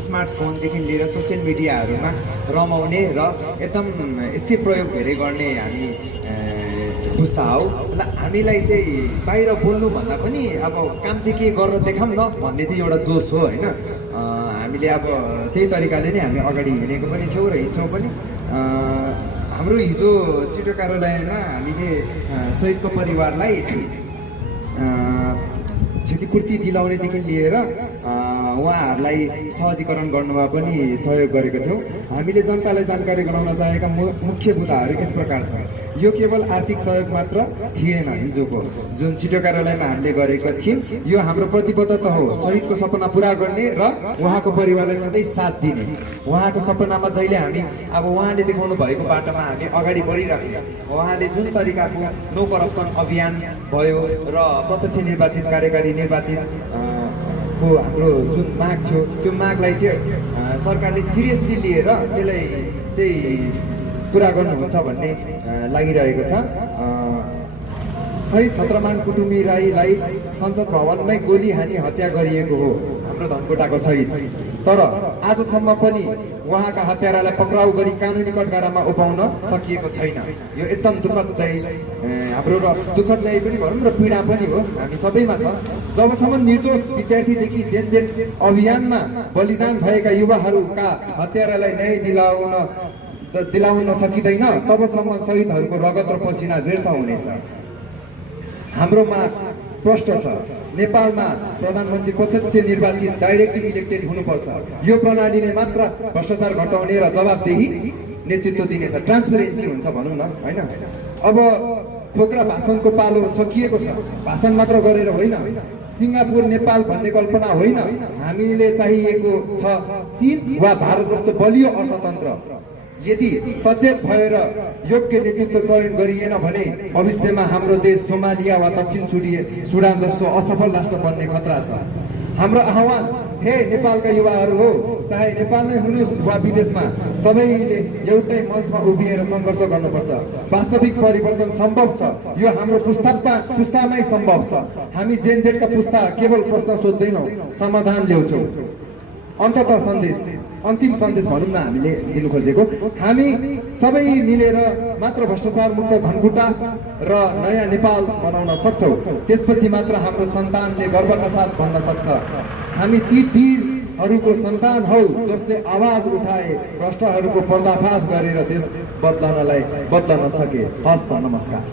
स्मार्टफोनदेखि लिएर सोसियल मिडियाहरूमा रमाउने र एकदम यसकै प्रयोग धेरै गर्ने हामी पुस्ता हौ। र हामीलाई चाहिँ बाहिर बोल्नुभन्दा पनि अब काम चाहिँ के गरेर देखाउँ न भन्ने चाहिँ एउटा जोस हो होइन। हामीले अब त्यही तरिकाले नै हामी अगाडि हिँडेको पनि थियौँ र हिँड्छौँ पनि। हाम्रो हिजो सिटो कार्यालयमा हामीले शहीदको परिवारलाई क्षतिपूर्ति दिलाउनेदेखि लिएर उहाँहरूलाई सहजीकरण गर्नुमा पनि सहयोग गरेका थियौँ। हामीले जनतालाई जानकारी गराउन चाहेका मुख्य मुद्दाहरू यस प्रकार छ। यो केवल आर्थिक सहयोग मात्र थिएन। हिजोको जुन सिटो कार्यालयमा हामीले गरेका थियौँ यो हाम्रो प्रतिबद्धता हो, शहीदको सपना पुरा गर्ने र उहाँको परिवारलाई सधैँ साथ दिने। उहाँको सपनामा जहिले हामी अब उहाँले देखाउनु भएको बाटोमा हामी अगाडि बढिराख्ने। उहाँले जुन तरिकाको नो करप्सन अभियान भयो र प्रत्यक्ष निर्वाचित कार्यकारी निर्वाचित को हाम्रो जुन माग थियो त्यो मागलाई चाहिँ सरकारले सिरियसली लिएर त्यसलाई चाहिँ पुरा गर्नुहुन्छ भन्ने लागिरहेको छ। शहीद छत्रमान कुटुमी राईलाई संसद भवनमै गोली हानी हत्या गरिएको हो हाम्रो धनकोटाको शहीद। तर आजसम्म पनि उहाँका हत्यारालाई पक्राउ गरी कानुनी कटघरामा उपाउन सकिएको छैन। यो एकदम दुःखदायी हाम्रो र दुःखदायी पनि भनौँ र पीडा पनि हो, हामी सबैमा छ। जबसम्म निर्दोष विद्यार्थीदेखि जेन अभियानमा बलिदान भएका युवाहरूका हत्यारालाई न्याय दिलाउन सकिँदैन तबसम्म शहीदहरूको रगत र पसिना व्यर्थ हुनेछ। हाम्रो माग प्रष्ट छ। नेपालमा प्रधानमन्त्री प्रत्यक्ष निर्वाचित डाइरेक्टली इलेक्टेड हुनुपर्छ। यो प्रणालीले मात्र भ्रष्टाचार घटाउने र जवाबदेही नेतृत्व दिनेछ, ट्रान्सपेरेन्सी हुन्छ भनौँ न होइन। अब फोक्रा भाषणको पालो सकिएको छ। भाषण मात्र गरेर होइन, सिङ्गापुर नेपाल भन्ने कल्पना होइन। हामीले चाहिएको छ चीन वा भारत जस्तो बलियो अर्थतन्त्र। यदि सचेत भएर योग्य नेतृत्व चयन गरिएन भने भविष्यमा हाम्रो देश सोमालिया वा दक्षिण सुडान जस्तो असफल राष्ट्र बन्ने खतरा छ। हाम्रो आह्वान हे नेपालका युवाहरू हो, चाहे नेपालमै हुनुहोस् वा विदेशमा, सबैले एउटै मञ्चमा उभिएर सङ्घर्ष गर्नुपर्छ। वास्तविक परिवर्तन सम्भव छ। यो हाम्रो पुस्तामै सम्भव छ। हामी जेनजेडका पुस्ता केवल प्रश्न सोध्दैनौँ, समाधान ल्याउँछौँ। अन्तिम सन्देश भनौँ न हामीले दिनु खोजेको, हामी सबै मिलेर मात्र भ्रष्टाचार मुक्त धनकुटा र नयाँ नेपाल बनाउन सक्छौँ। त्यसपछि मात्र हाम्रो सन्तानले गर्वका साथ भन्न सक्छ, हामी ती वीरहरूको सन्तान हौ जसले आवाज उठाए, भ्रष्टहरूको पर्दाफास गरेर देश बदल्न सके। हस्त नमस्कार।